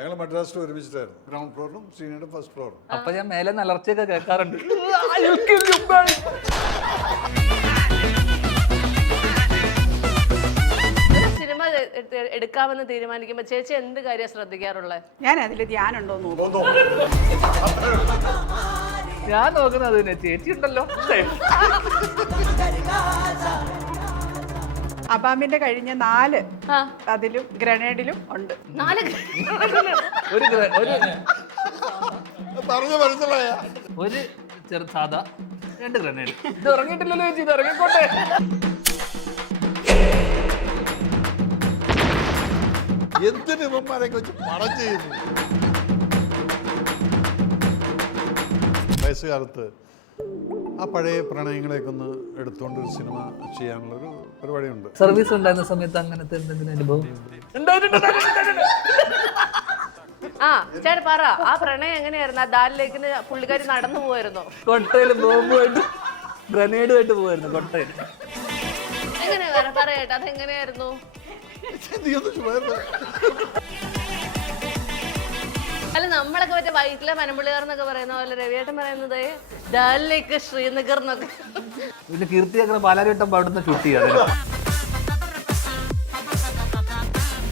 ഞങ്ങൾ മദ്രാസിൽ ഒരുമിച്ചിട്ടായിരുന്നു. Ground ഫ്ലോറിലും സീനിയുടെ first ഫ്ലോറും. അപ്പൊ ഞാൻ മേലെ നലർച്ചയൊക്കെ കേൾക്കാറുണ്ട്. സിനിമ എടുക്കാമെന്ന് തീരുമാനിക്കുമ്പോ ചേച്ചി എന്ത് കാര്യം ശ്രദ്ധിക്കാറുള്ളത്? ഞാൻ അതിൽ ധ്യാനുണ്ടോ നോക്കും. ഞാൻ നോക്കുന്നത് തന്നെ. ചേച്ചി ഉണ്ടല്ലോ. അബാമിന്റെ കഴിഞ്ഞ 4 അതിലും ഗ്രനേഡിലും ഉണ്ട്. 4 ഒരു ചെറു സാധാ 2 ഗ്രനേഡ്. ഇത് ഇറങ്ങിയിട്ടില്ലല്ലോ ചേച്ചി, ഇത് ഇറങ്ങിക്കോട്ടെ. എന്തിന് ഇവന്മാരെയൊക്കെ വെച്ച് പണം ചെയ്യുന്നു? വയസ്സുകാലത്ത് ആ പഴയ പ്രണയങ്ങളെയൊക്കെ ഒന്ന് എടുത്തുകൊണ്ട് ഒരു സിനിമ ചെയ്യാനുള്ളൊരു പരിപാടിയുണ്ട്. സർവീസ് ഉണ്ടായിരുന്ന സമയത്ത് അങ്ങനത്തെ എന്തെങ്കിലും അനുഭവം ചേട്ടാ പറ, ആ പ്രണയം എങ്ങനെയായിരുന്നു? ആ ദാലിലേക്ക് പുള്ളിക്കാരി നടന്നു പോയിരുന്നോ? കൊട്ടയിൽ ബോംബുമായിട്ട് ഗ്രനേഡുമായിട്ട് പോവായിരുന്നു കൊട്ടയിൽ. എങ്ങനെയാ പറയട്ടെ, അതെങ്ങനെയായിരുന്നു? അല്ല, നമ്മളൊക്കെ മറ്റേ വൈറ്റിലെ പനമ്പുള്ളികാർ എന്നൊക്കെ പറയുന്ന പോലെ രവിയേട്ടൻ പറയുന്നത് ദാലിലേക്ക് ശ്രീനഗർ എന്നൊക്കെ. പിന്നെ കീർത്തി അങ്ങനെ പാലാരിവട്ടം അവിടുന്ന് ഷൂട്ട് ചെയ്യാം.